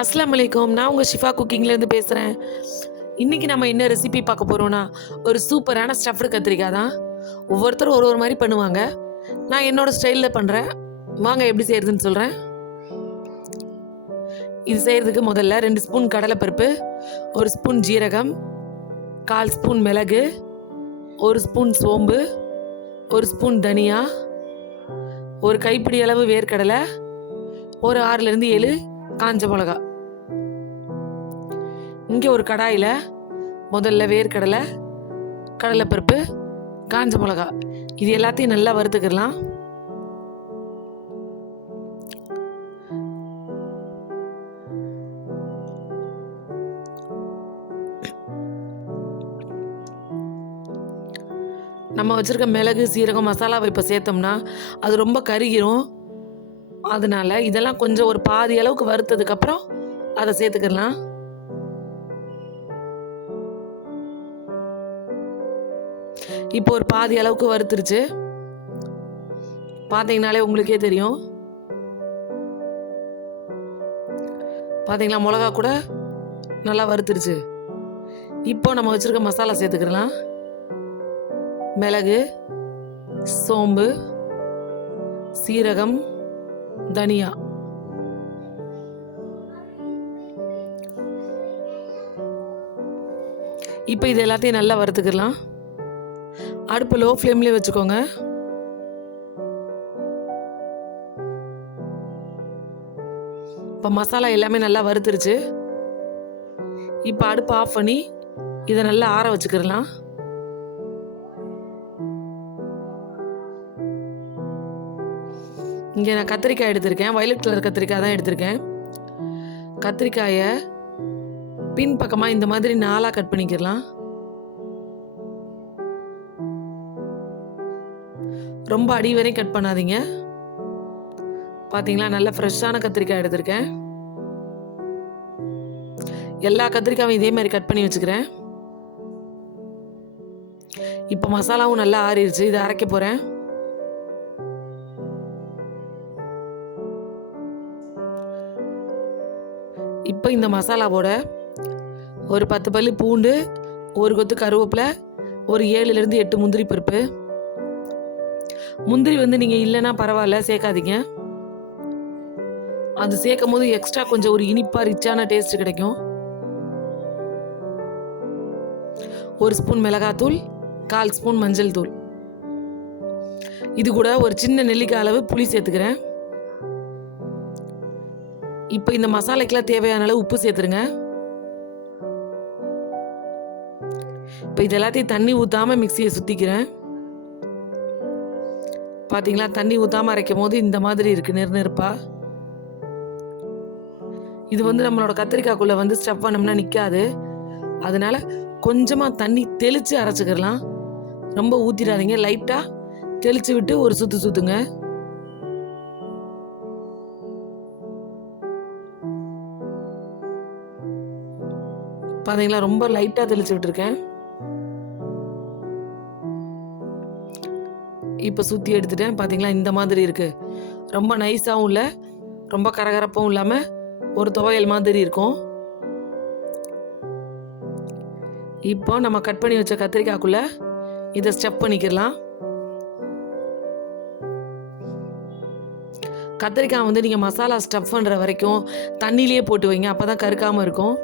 அஸ்லாம் வலைக்கம் நான் உங்கள் ஷிஃபா குக்கிங்லேருந்து பேசுகிறேன் இன்றைக்கி நம்ம என்ன ரெசிபி பார்க்க போகிறோன்னா ஒரு சூப்பரான ஸ்டஃப்டு கத்திரிக்காய் தான். ஒவ்வொருத்தரும் ஒரு ஒரு மாதிரி பண்ணுவாங்க. நான் என்னோடய ஸ்டைலில் பண்ணுறேன் வாங்க எப்படி செய்கிறதுன்னு சொல்கிறேன் இது செய்கிறதுக்கு முதல்ல ரெண்டு ஸ்பூன் கடலைப்பருப்பு ஒரு ஸ்பூன் ஜீரகம் கால் ஸ்பூன் மிளகு ஒரு ஸ்பூன் சோம்பு ஒரு ஸ்பூன் தனியா ஒரு கைப்பிடி அளவு வேர்க்கடலை ஒரு ஆறுலேருந்து ஏழு காஞ்ச மிளகா இங்கே ஒரு கடாயில் முதல்ல வேர்க்கடலை கடலைப்பருப்பு காஞ்ச மிளகா. இது எல்லாத்தையும் நல்லா வறுத்துக்கிடலாம். நம்ம வச்சுருக்க மிளகு சீரகம் மசாலாவை இப்போ சேர்த்தோம்னா அது ரொம்ப கருகிரும். அதனால இதெல்லாம் கொஞ்சம் ஒரு பாதி அளவுக்கு வறுத்ததுக்கப்புறம் அதை சேர்த்துக்கலாம் இப்போ ஒரு பாதி அளவுக்கு வறுத்துருச்சு. பார்த்தீங்கனாலே உங்களுக்கே தெரியும். பார்த்தீங்களா மிளகா கூட நல்லா வறுத்துருச்சு. இப்போ நம்ம வச்சுருக்க மசாலா சேர்த்துக்கலாம் மிளகு சோம்பு சீரகம் தனியா. இப்போ இது எல்லாத்தையும் நல்லா வறுத்துக்கலாம் அடுப்பு லோ ஃப்ளேம்லேயே வச்சுக்கோங்க. இப்போ மசாலா எல்லாமே நல்லா வறுத்துருச்சு. இப்போ அடுப்பு ஆஃப் பண்ணி இதை நல்லா ஆற வச்சுக்கிறலாம் இங்கே நான் கத்திரிக்காய் எடுத்திருக்கேன். வயலட் கலர் கத்திரிக்காய் தான் எடுத்திருக்கேன். கத்திரிக்காயை பின் பக்கமாக இந்த மாதிரி நாலாக கட் பண்ணிக்கிறலாம் ரொம்ப அடி வரையும் கட் பண்ணாதீங்க. பார்த்தீங்களா நல்ல ஃப்ரெஷ்ஷான கத்திரிக்காய் எடுத்திருக்கேன். எல்லா கத்திரிக்காயும் இதே மாதிரி கட் பண்ணி வச்சுக்கிறேன். இப்போ மசாலாவும் நல்லா ஆறிடுச்சு இதை அரைக்க போகிறேன் இப்போ இந்த மசாலாவோட ஒரு பத்து பல்லு பூண்டு ஒரு கொத்து கருவேப்பிலை ஒரு ஏழுலேருந்து எட்டு முந்திரி பருப்பு. முந்திரி வந்து நீங்கள் இல்லைன்னா பரவாயில்ல சேர்க்காதீங்க. அது சேர்க்கும் போது எக்ஸ்ட்ரா கொஞ்சம் ஒரு இனிப்பாக ரிச்சான டேஸ்ட் கிடைக்கும். ஒரு ஸ்பூன் மிளகாத்தூள் கால் ஸ்பூன் மஞ்சள் தூள். இது கூட ஒரு சின்ன நெல்லிக்காய் அளவு புளி சேர்த்துக்கிறேன். இப்போ இந்த மசாலைக்கெல்லாம் தேவையான அளவு உப்பு சேர்த்துருங்க. இப்போ இது எல்லாத்தையும் தண்ணி ஊற்றாம மிக்சியை சுற்றிக்கிறேன் பார்த்தீங்களா தண்ணி ஊற்றாம அரைக்கும் போது இந்த மாதிரி இருக்குது நெருநெருப்பாக இது வந்து நம்மளோட கத்திரிக்காய்க்குள்ளே வந்து ஸ்டெப் பண்ணோம்னா நிற்காது அதனால் கொஞ்சமாக தண்ணி தெளித்து அரைச்சிக்கிறலாம் ரொம்ப ஊற்றிடாதீங்க லைட்டாக தெளித்து விட்டு ஒரு சுற்று சுற்றுங்க பார்த்தீங்களா ரொம்ப லைட்டாக தெளித்து விட்டுருக்கேன். இப்போ சுற்றி எடுத்துட்டேன். பார்த்தீங்களா இந்த மாதிரி இருக்குது ரொம்ப நைஸாகவும் இல்லை. ரொம்ப கரகரப்பாகவும் இல்லாமல் ஒரு துவையல் மாதிரி இருக்கும். இப்போ நம்ம கட் பண்ணி வச்ச கத்திரிக்காய்க்குள்ளே இதை ஸ்டெப் பண்ணிக்கிடலாம். கத்திரிக்காய் வந்து நீங்கள் மசாலா ஸ்டஃப் பண்ணுற வரைக்கும் தண்ணியிலேயே போட்டு வைங்க. அப்போ தான் கருக்காமல் இருக்கும்.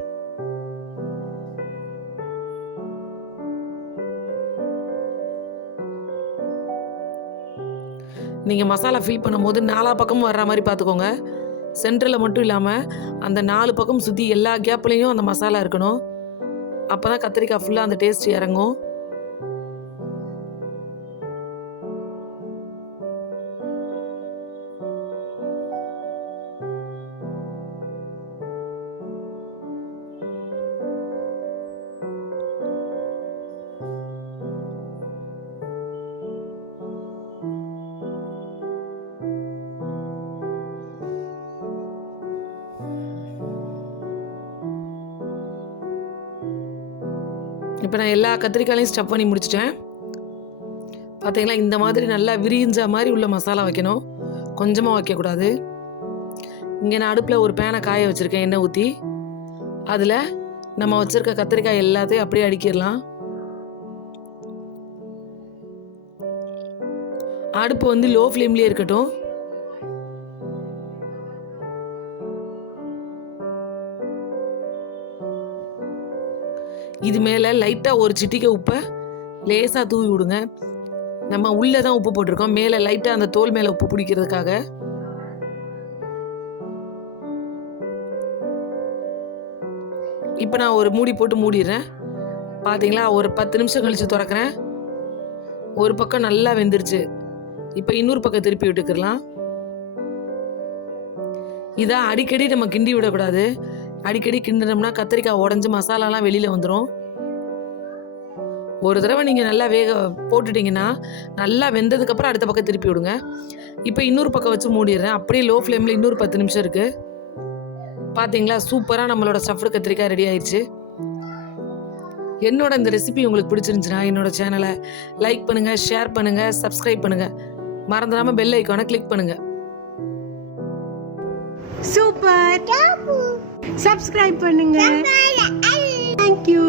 நீங்கள் மசாலா ஃபில் பண்ணும்போது நாலா பக்கமும் வர்ற மாதிரி பார்த்துக்கோங்க. சென்டரில் மட்டும் இல்லாமல் அந்த நாலு பக்கம் சுற்றி எல்லா கேப்லேயும் அந்த மசாலா இருக்கணும். அப்போ தான் கத்திரிக்காய் ஃபுல்லாக அந்த டேஸ்ட் இறங்கும். இப்போ நான் எல்லா கத்திரிக்காயையும் ஸ்டஃப் பண்ணி முடிச்சிட்டேன். பார்த்தீங்களா இந்த மாதிரி நல்லா விரிஞ்ச மாதிரி உள்ள மசாலா வைக்கணும். கொஞ்சமாக வைக்கக்கூடாது. இங்கே நான் அடுப்பில் ஒரு பேனை காய வச்சுருக்கேன் எண்ணெய் ஊற்றி அதில் நம்ம வச்சுருக்க கத்திரிக்காய் எல்லாத்தையும் அப்படியே அடிக்கிடலாம். அடுப்பு வந்து லோ ஃப்ளேம்லேயே இருக்கட்டும். இது மேலே லைட்டாக ஒரு சிட்டிக்கை உப்பை லேசாக தூவி விடுங்க. நம்ம உள்ளே தான் உப்பு போட்டிருக்கோம். மேலே லைட்டாக அந்த தோல் மேலே உப்பு பிடிக்கிறதுக்காக. இப்போ நான் ஒரு மூடி போட்டு மூடிடுறேன். பார்த்தீங்களா? ஒரு பத்து நிமிஷம் கழித்து திறக்கிறேன். ஒரு பக்கம் நல்லா வெந்துருச்சு. இப்போ இன்னொரு பக்கம் திருப்பி விட்டுக்கலாம் இதை அடிக்கடி நம்ம கிண்டி விடக்கூடாது. அடிக்கடி கிண்டினோம்னா கத்திரிக்காய் உடஞ்சி மசாலாலாம் வெளியில் வந்துடும் ஒரு தடவை நீங்கள் நல்லா வேக போட்டுட்டீங்கன்னா நல்லா வெந்ததுக்கப்புறம் அடுத்த பக்கம் திருப்பி விடுங்க. இப்போ இன்னொரு பக்கம் வச்சு மூடிடுறேன். அப்படியே லோ ஃப்ளேமில் இன்னொரு பத்து நிமிஷம் இருக்குது பார்த்தீங்களா சூப்பராக நம்மளோட ஸ்டஃப்டு கத்திரிக்காய் ரெடி ஆயிடுச்சு என்னோட இந்த ரெசிபி உங்களுக்கு பிடிச்சிருந்துச்சுன்னா என்னோட சேனலை லைக் பண்ணுங்கள் ஷேர் பண்ணுங்கள் சப்ஸ்கிரைப் பண்ணுங்கள் மறந்துடாமல் பெல் ஐக்கானை கிளிக் பண்ணுங்கள் சூப்பர். சப்ஸ்கிரைப் பண்ணுங்க. தேங்க்யூ